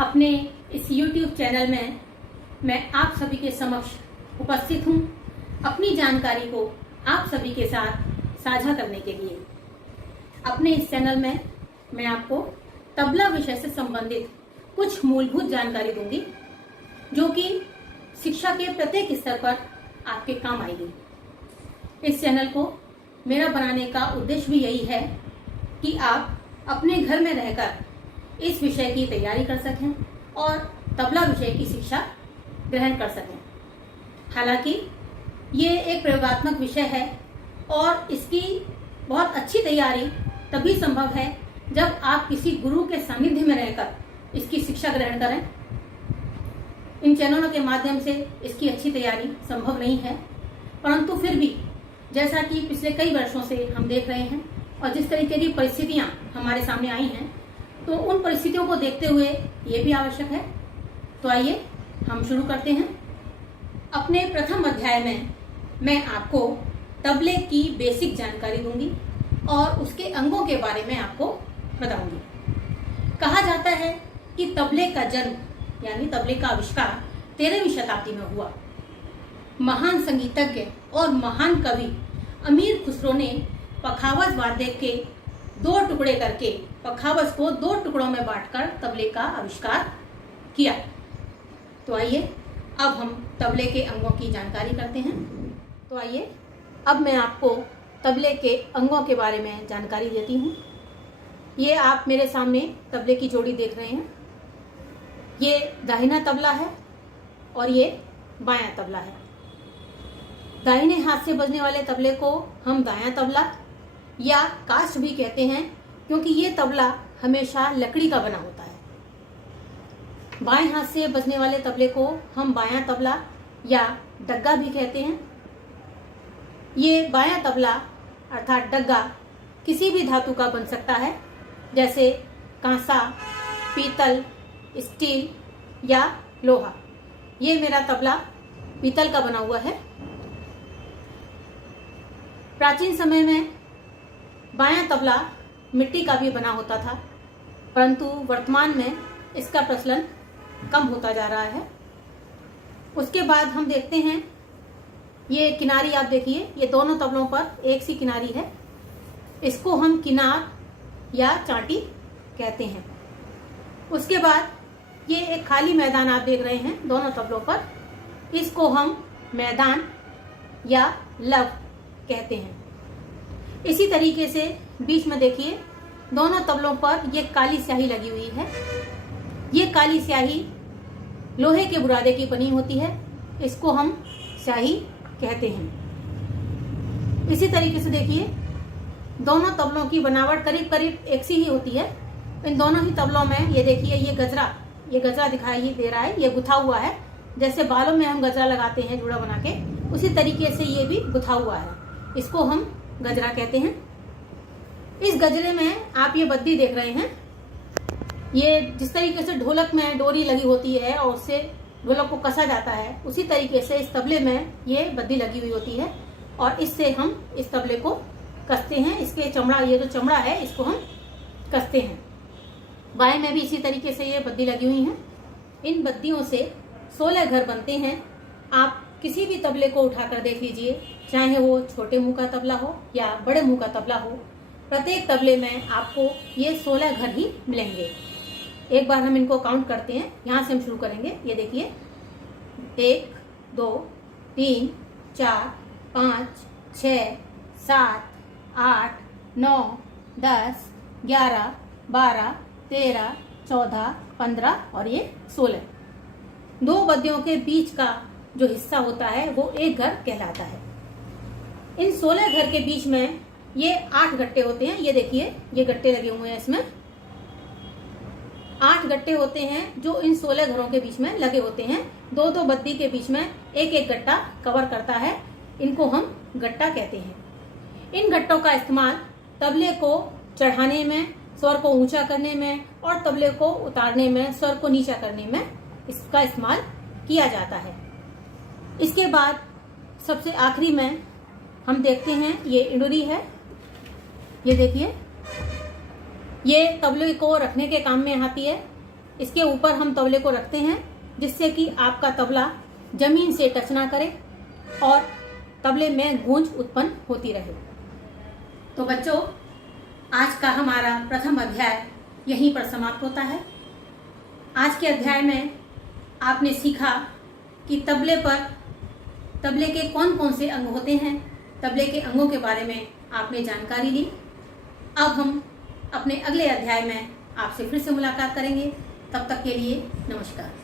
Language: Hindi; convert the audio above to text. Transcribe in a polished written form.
अपने इस YouTube चैनल में मैं आप सभी के समक्ष उपस्थित हूँ अपनी जानकारी को आप सभी के साथ साझा करने के लिए। अपने इस चैनल में मैं आपको तबला विषय से संबंधित कुछ मूलभूत जानकारी दूंगी जो कि शिक्षा के प्रत्येक स्तर पर आपके काम आएगी। इस चैनल को मेरा बनाने का उद्देश्य भी यही है कि आप अपने घर में रहकर इस विषय की तैयारी कर सकें और तबला विषय की शिक्षा ग्रहण कर सकें। हालांकि ये एक प्रयोगात्मक विषय है और इसकी बहुत अच्छी तैयारी तभी संभव है जब आप किसी गुरु के सानिध्य में रहकर इसकी शिक्षा ग्रहण करें। इन चैनलों के माध्यम से इसकी अच्छी तैयारी संभव नहीं है, परंतु फिर भी जैसा कि पिछले कई वर्षों से हम देख रहे हैं और जिस तरीके की परिस्थितियां हमारे सामने आई हैं, तो उन परिस्थितियों को देखते हुए ये भी आवश्यक है। तो आइए हम शुरू करते हैं। अपने प्रथम अध्याय में मैं आपको तबले की बेसिक जानकारी दूंगी और उसके अंगों के बारे में आपको बताऊंगी। कहा जाता है कि तबले का जन्म यानी तबले का आविष्कार 13वीं शताब्दी में हुआ। महान संगीतज्ञ और महान कवि अमीर खुसरो ने पखावज वाद्य के 2 टुकड़े करके पखावज को 2 टुकड़ों में बांटकर तबले का आविष्कार किया। तो आइए अब हम तबले के अंगों की जानकारी करते हैं। तो आइए अब मैं आपको तबले के अंगों के बारे में जानकारी देती हूँ। ये आप मेरे सामने तबले की जोड़ी देख रहे हैं। ये दाहिना तबला है और ये बायां तबला है। दाहिने हाथ से बजने वाले तबले को हम दायां तबला या काष्ठ भी कहते हैं, क्योंकि ये तबला हमेशा लकड़ी का बना होता है। बाएं हाथ से बजने वाले तबले को हम बायां तबला या डग्गा भी कहते हैं। ये बायां तबला अर्थात डग्गा किसी भी धातु का बन सकता है, जैसे कांसा, पीतल, स्टील या लोहा। ये मेरा तबला पीतल का बना हुआ है। प्राचीन समय में बायां तबला मिट्टी का भी बना होता था, परंतु वर्तमान में इसका प्रचलन कम होता जा रहा है। उसके बाद हम देखते हैं ये किनारी, आप देखिए ये दोनों तबलों पर एक सी किनारी है। इसको हम किनार या चांटी कहते हैं। उसके बाद ये एक खाली मैदान आप देख रहे हैं दोनों तबलों पर, इसको हम मैदान या लव कहते हैं। इसी तरीके से बीच में देखिए दोनों तबलों पर ये काली स्याही लगी हुई है। ये काली स्याही लोहे के बुरादे की बनी होती है, इसको हम स्याही कहते हैं। इसी तरीके से देखिए दोनों तबलों की बनावट करीब करीब एक सी ही होती है। इन दोनों ही तबलों में ये देखिए ये गजरा दिखाई दे रहा है, ये गुथा हुआ है। जैसे बालों में हम गजरा लगाते हैं जूड़ा बना के, उसी तरीके से ये भी गुथा हुआ है, इसको हम गजरा कहते हैं। इस गजरे में आप ये बद्दी देख रहे हैं। ये जिस तरीके से ढोलक में डोरी लगी होती है और उससे ढोलक को कसा जाता है, उसी तरीके से इस तबले में ये बद्दी लगी हुई होती है और इससे हम इस तबले को कसते हैं। इसके चमड़ा, ये जो चमड़ा है इसको हम कसते हैं। बाएं में भी इसी तरीके से ये बद्दी लगी हुई है। इन बद्दियों से 16 घर बनते हैं। आप किसी भी तबले को उठाकर देख लीजिए, चाहे वो छोटे मुंह का तबला हो या बड़े मुंह का तबला हो, प्रत्येक तबले में आपको ये 16 घर ही मिलेंगे। एक बार हम इनको काउंट करते हैं, यहाँ से हम शुरू करेंगे। ये देखिए 1 2 3 4 5 6 7 8 9 10 11 12 13 14 15 और ये 16। 2 बद्दियों के बीच का जो हिस्सा होता है वो एक घर कहलाता है। इन 16 घर के बीच में ये 8 गट्टे होते हैं। ये देखिए ये गट्टे लगे हुए हैं, इसमें 8 गट्टे होते हैं जो इन 16 घरों के बीच में लगे होते हैं। 2-2 बद्दी के बीच में एक एक गट्टा कवर करता है, इनको हम गट्टा कहते हैं। इन गट्टों का इस्तेमाल तबले को चढ़ाने में, स्वर को ऊंचा करने में और तबले को उतारने में, स्वर को नीचा करने में इसका इस्तेमाल किया जाता है। इसके बाद सबसे आखिरी में हम देखते हैं ये इंडोरी है। ये देखिए ये तबले को रखने के काम में आती है। इसके ऊपर हम तबले को रखते हैं जिससे कि आपका तबला जमीन से टच ना करे और तबले में गूंज उत्पन्न होती रहे। तो बच्चों, आज का हमारा प्रथम अध्याय यहीं पर समाप्त होता है। आज के अध्याय में आपने सीखा कि तबले के कौन कौन से अंग होते हैं, तबले के अंगों के बारे में आपने जानकारी ली। अब हम अपने अगले अध्याय में आपसे फिर से मुलाकात करेंगे। तब तक के लिए नमस्कार।